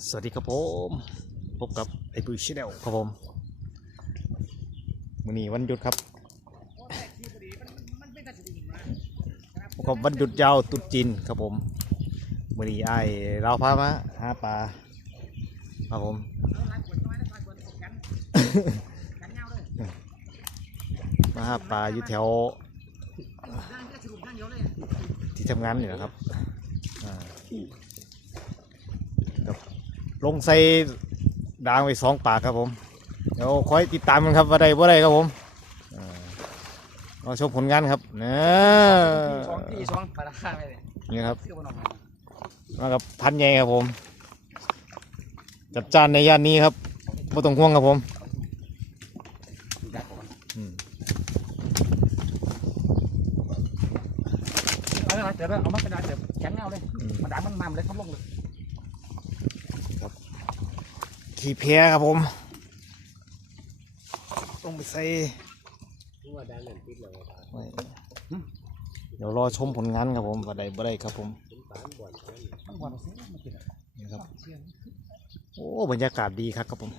สวัสดีครับผมพบกับไอ้ปุ้ยชแนลครับผมวันนี้วันหยุดครับพบกับวันหยุดยาวตรุษจีนครับผมวันนี้ไอ้ายเราพามาหาปลาครับผมมาหาปลาอยู่แถวที่ทำงานนี่แหละครับอ่า ลงใส่ดางไปสองปากครับผม เดี๋ยวคอยติดตามกันครับว่าได้ว่าได้ครับผมเราชมผลงานครับเนะสองที่สองปลาข้างเลยนี่ครับมากับพันใหญ่ครับผม จัดจานในย่านนี้ครับไม่ต้องห่วงครับผมเอาเลยเดี๋ยวเอามาเป็นอะไรเดี๋ยวแข็งเงาเลยมาด่ามันมาเลยเขาลงเลย ขี่เพียครับผม ต้องไปใส่ไว้เดี๋ยวรอชมผลงานครับผมว่าได้บ่ได้ครับผมนี่ครับ โอ้บรรยากาศดีครับครับผม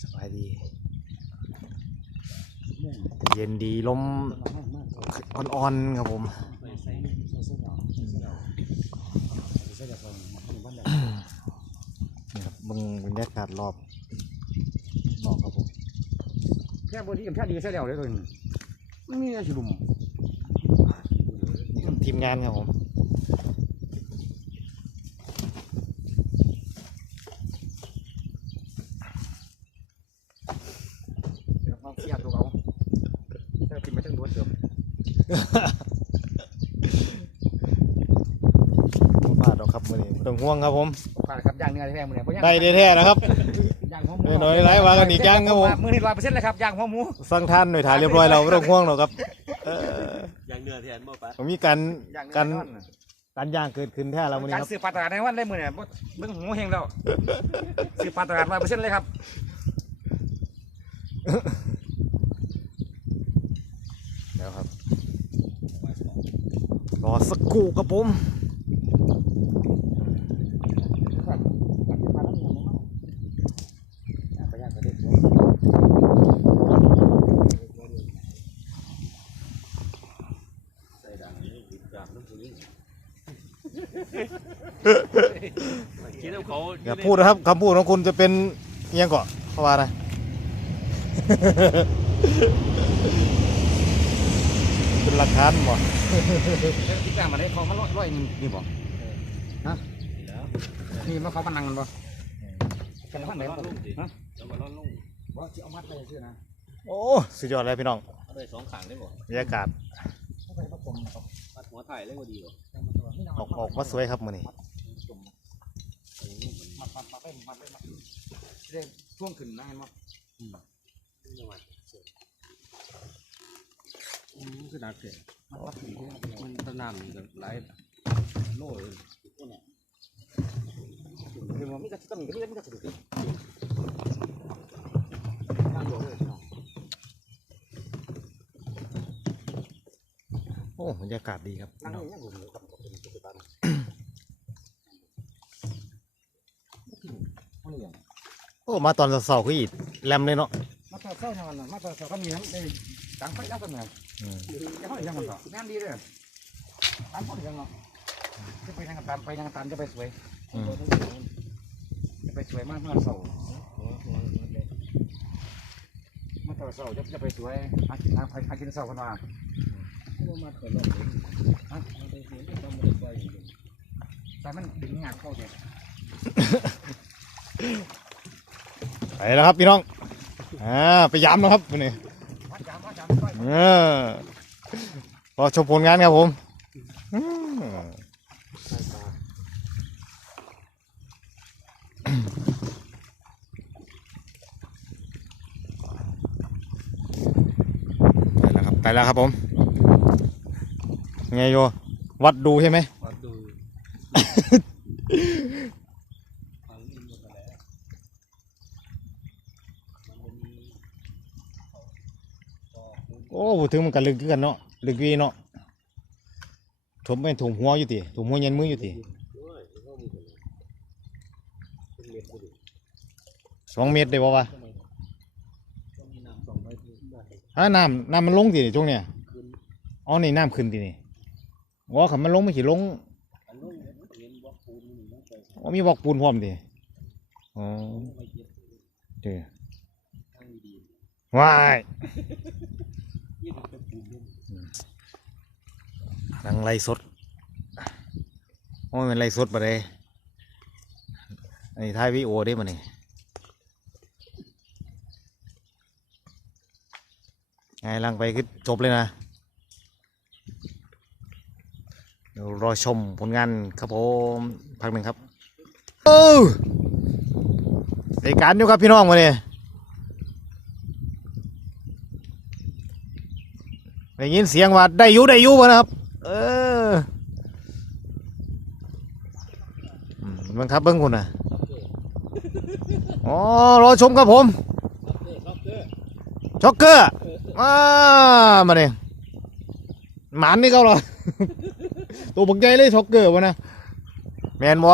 สบายดี เย็นดีลมอ่อนๆครับผม บเบึงบรรยากาศรอบนอกครับผมแค่บนที่กับแค่ดีแค่เดียวเลยตัวนี้ไม่มีอะไรสิลุมนี่ครับทีมงานครับผมเดี๋ยวเขาเสียตัวเขาถ้ากินมาตั้งดวนเดิมบ่พลาดหรอกครับมือนี้บ่ต้องห่วงครับผม ปลาครับย่างเนื้อแท้ๆมือเนี่ยได้แท้ๆนะครับ ย่างหัวหมูน้อยๆหลายว่ากันอีกย่างครับผม มือนี่ร้อยเปอร์เซ็นต์เลยครับย่างหัวหมูสั่งท่านหน่วยถ่ายเรียบร้อยแล้วไม่ต้องห่วงหรอกครับเอออย่างเนื้อแทนบ่ปะผมมีการย่างเนื้อการแน่นอน การย่างเกิดขึ้นแท้แล้ววันนี้การครับ ซื้อปลาตลาดในวันได้มือเนี่ยเบิ้งหูเฮงแล้ว ซื้อปลาตลาดร้อยเปอร์เซ็นต์เลยครับเดี๋ยวครับรอสักครู่ครับผม คิดว่าเขาอย่าพูดนะครับคำพูดของคุณจะเป็นเอียงก่อนเขาว่าอะไร เป็นหลักฐานบ่ที่กลางมาได้เขามาร้อยร้อยนี่นี่บอกฮะนี่มาเขามานั่งกันบ่กันข้างไหนบ่ฮะจะมาล่อนลงบ่ที่เอามัดไปชื่อนะโอ้สุดยอดเลยพี่น้องเอาไปสองขางได้บ่บรรยากาศ เขาไปผสมครับปัดหัวถ่ายเลยบ่ดีบ่อออกออกมาสวยครับมือนี้มัดมัดมัดไปมัดไปมัดเรื่องช่วงขึ้นนะเห็นบ่อืมคือนักเสียมัดมัดขึ้นมันตะน้ำนี่ก็หลายโลเลยคือมันไมีกระตุ้นกระตุ้นมีกระตุ้นนั่งอยู่เลย โอ้ บรรยากาศดีครับพี่นั่งน้องอยู่นั่งอยู่กับเป็นตุ๊กตาเอาเลยโอ้มาตอนเสาร์ๆคืออีกแลมเลยเนาะมาต่อเส้าทางนั้นมาต่อเส้าก็มีทั้งได้ต่างไฟยักษ์กันเนี่ยอืมยังไม่ยังมันต่อแม่นดีเลยตามคนยังเนาะจะไปทางตามไปทางตามจะไปสวยอืมจะไปสวยมากมากเสามาต่อเสาจะจะไปสวยหากินทางหากินเสาคนว่ามาเคยลงเลยฮะมาได้เห็นต้องมาได้ไปอยู่ แต่มันดึงงานเข้าเด็ดไปแล้วครับพี่น้อง อ่า ไปย้ำนะครับมื้อนี้เออรอชมผลงานครับผมอืมไปแล้วครับไปแล้วครับผม ไงโยวัดดูใช่ไหมวัดดูโอ้ถึงมันกันลึกกันเนาะลึกวีเนาะถมไปถุงหัวอยู่ตีถุงหัวเย็นมืออยู่ตีสองเมตรได้ปะวะฮะน้ำน้ำมันลงตีช่วงเนี้ยอ๋อนี่น้ำขึ้นตีนี่ ว่าขันมันลงไม่ขี่ลงอันนู้นเนี่ยมันเห็นบล็อกปูนนี่มันไปอ๋อมีบอกปูนพร้อมทีอ๋อเด้อวายนังไล่สดโอ้ยมันไล่สดปะเด้อันนี้ท้ายวิโอได้มาเนี่ยไงลังไปคือจบเลยนะ เดี๋ยว รอชมผลงานครับผมพักหนึ่งครับโอ้รายการอยู่ครับพี่น้องมาเนี่ยได้ยินเสียงว่าได้ยุได้ยุบ่นะครับ เออมเบิ่งครับเบิ้งคุณนะอ๋อรอชมครับผมล็อกเกอร์ช็อกเกอร์มามาเนี่ยหมันนี่เขาเหรอ ตัวบักใหญ่เลยช็อกเกอร์วะนะแมนบ่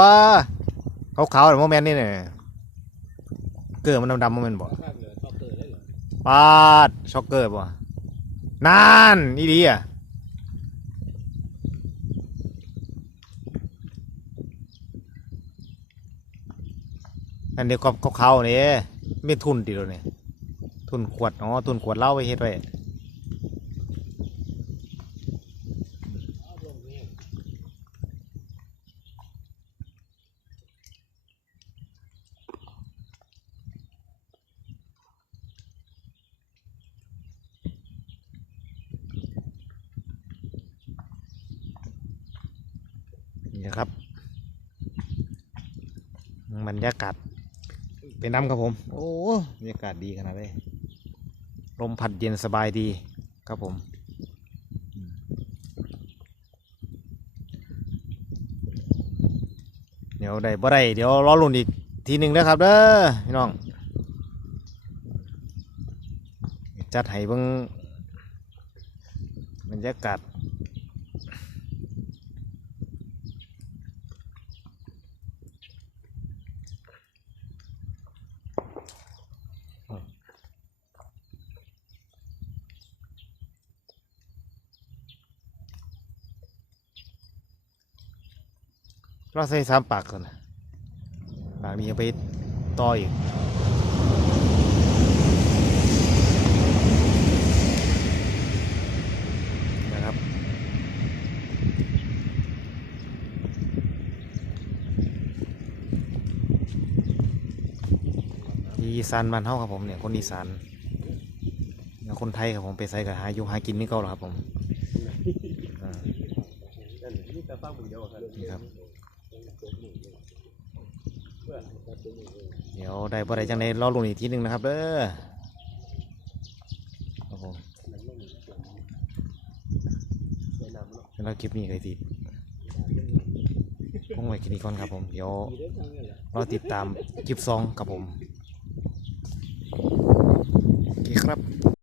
ขาวขาวๆหรือว่าแมนนี่เนี่ยเกอร์มันดำๆมันแมนบ่ล็อกข้างเลยล็อกเกอร์ได้เหรอปาดช็อกเกอร์บ่นานนี่ดีอะอันเดียวกับขาวๆนี่ไม่ทุนติดเลยเนี่ยทุนขวดอ๋อทุนขวดเหล้าไปเฮ็ดไว้ เอาลงนี่ นี่นะ ครับบรรยากาศเป็นน้ำครับผม โอ้บรรยากาศดีขนาดนี้ลมพัดเย็นสบายดีครับผมเดี๋ยวได้บ่ได้เดี๋ยวรอลุ่นอีกทีหนึ่งนะครับเด้อพี่น้อง จัดให้เบิ่งบรรยากาศ เราใส่สามปากก่อนนะปากนี้ยังไปต่ออีกนะครับอีสานบ้านเฮาครับผมเนี่ยคนอีสานแล้วคนไทยครับผมไปใส่กับหาอยู่หากินนี่ก็หรอครับผมอ่านั่นนี่แต่ฟังมึงเดียวกันนี่ครับ เดี๋ยวได้บ่ได้จังไดรอลุ้นอีกทีหนึ่งนะครับเด้อครับผมนั่นลงนี่หลังแล้วคลิปนี้ก็สิคงไว้แค่นี้ก่อนครับผม เดี๋ยวรอติดตามคลิปซองครับผม